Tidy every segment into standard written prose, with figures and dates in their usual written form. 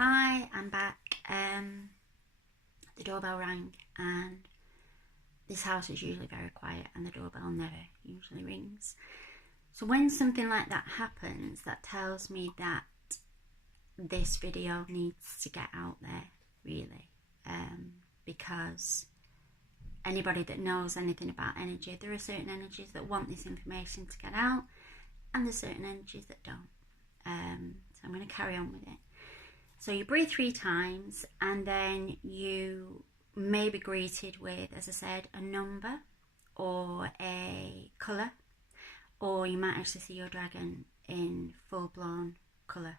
Hi, I'm back. The doorbell rang, and this house is usually very quiet, and the doorbell never usually rings. So when something like that happens, that tells me that this video needs to get out there, really, because anybody that knows anything about energy, there are certain energies that want this information to get out, and there's certain energies that don't. So I'm going to carry on with it. So you breathe 3 times, and then you may be greeted with, as I said, a number or a colour, or you might actually see your dragon in full-blown colour.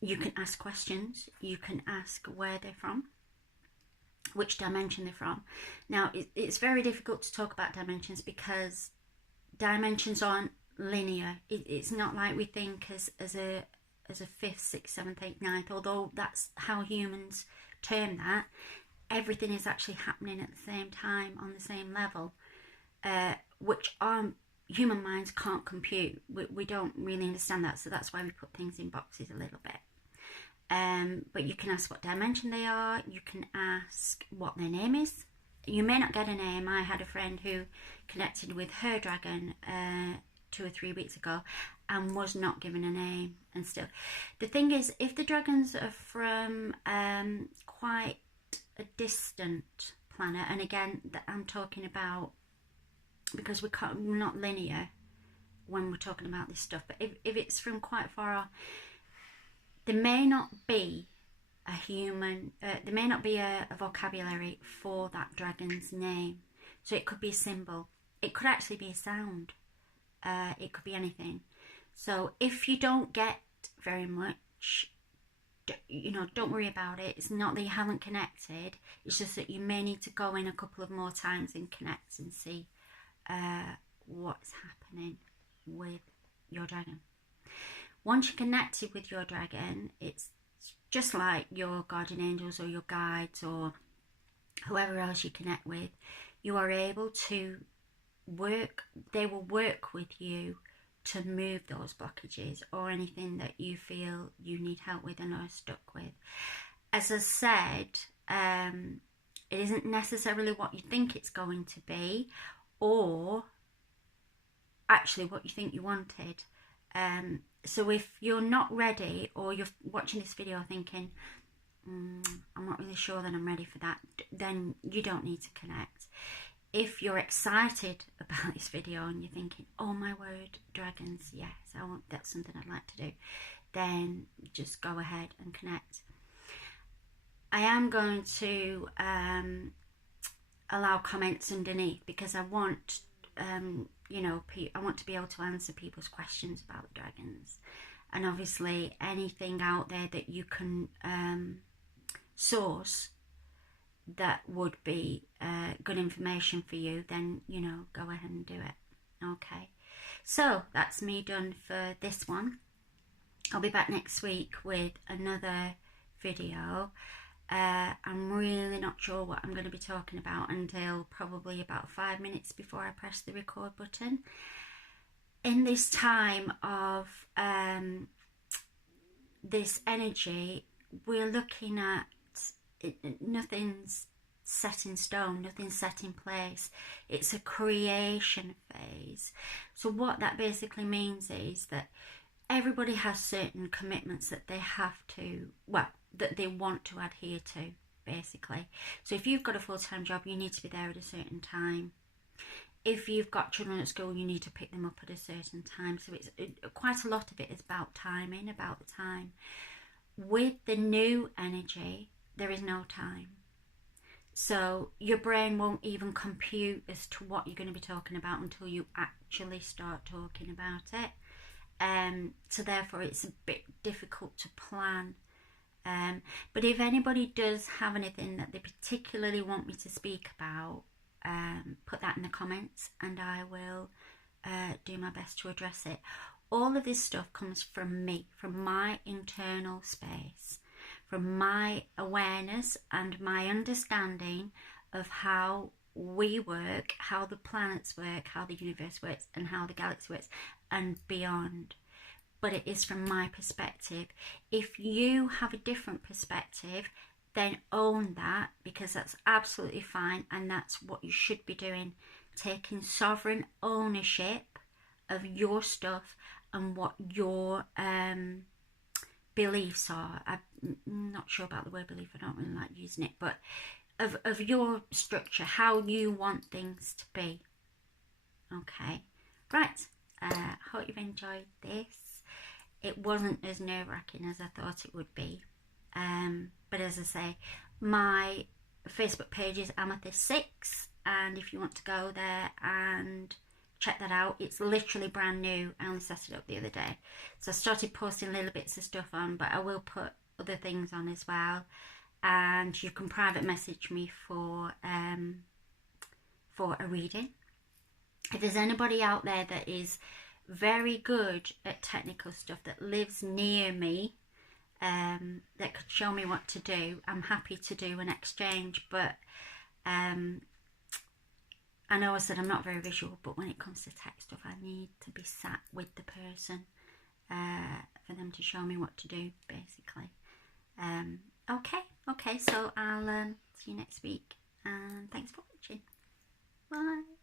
You can ask questions. You can ask where they're from, which dimension they're from. Now, it's very difficult to talk about dimensions because dimensions aren't linear. It's not like we think as a 5th, 6th, 7th, 8th, 9th, although that's how humans term that. Everything is actually happening at the same time on the same level, which our human minds can't compute. We don't really understand that, so that's why we put things in boxes a little bit. But you can ask what dimension they are. You can ask what their name is. You may not get a name. I had a friend who connected with her dragon 2 or 3 weeks ago and was not given a name. And still, the thing is, if the dragons are from quite a distant planet, and again, I'm talking about, because we're not linear when we're talking about this stuff, but if it's from quite far off, there may not be a human, there may not be a vocabulary for that dragon's name. So it could be a symbol, it could actually be a sound, it could be anything. So if you don't get very much, don't worry about it. It's not that you haven't connected, it's just that you may need to go in a couple of more times and connect and see what's happening with your dragon. Once you're connected with your dragon, it's just like your guardian angels or your guides or whoever else you connect with. You are able to work, they will work with you to move those blockages or anything that you feel you need help with and are stuck with. As I said, it isn't necessarily what you think it's going to be, or actually what you think you wanted. So if you're not ready, or you're watching this video thinking, I'm not really sure that I'm ready for that, then you don't need to connect. If you're excited about this video and you're thinking, oh my word, dragons, yes, that's something I'd like to do, then just go ahead and connect. I am going to allow comments underneath, because I want I want to be able to answer people's questions about the dragons, and obviously anything out there that you can source that would be good information for you, then go ahead and do it. Okay, so that's me done for this one. I'll be back next week with another video. I'm really not sure what I'm going to be talking about until probably about 5 minutes before I press the record button. In this time of this energy, we're looking at nothing's set in stone, nothing's set in place. It's a creation phase. So what that basically means is that everybody has certain commitments that they have to, that they want to adhere to, basically. So if you've got a full-time job, you need to be there at a certain time. If you've got children at school, you need to pick them up at a certain time. So it's quite a lot of it is about timing, about the time. With the new energy, there is no time. So your brain won't even compute as to what you're going to be talking about until you actually start talking about it. So therefore it's a bit difficult to plan. But if anybody does have anything that they particularly want me to speak about, put that in the comments and I will do my best to address it. All of this stuff comes from me, from my internal space, from my awareness and my understanding of how we work, how the planets work, how the universe works, and how the galaxy works, and beyond. but it is from my perspective. If you have a different perspective, then own that, because that's absolutely fine, and that's what you should be doing, taking sovereign ownership of your stuff and what your beliefs are. I'm not sure about the word belief, I don't really like using it, but of your structure, how you want things to be. Okay, right, hope you've enjoyed this. It wasn't as nerve-wracking as I thought it would be, but as I say, my Facebook page is Amethyst6, and if you want to go there and check that out, it's literally brand new. I only set it up the other day, so I started posting little bits of stuff on, but I will put other things on as well. And you can private message me for a reading. If there's anybody out there that is very good at technical stuff, that lives near me, that could show me what to do, I'm happy to do an exchange. But I know I said I'm not very visual, but when it comes to tech stuff, I need to be sat with the person for them to show me what to do, basically. Okay, so I'll see you next week, and thanks for watching. Bye.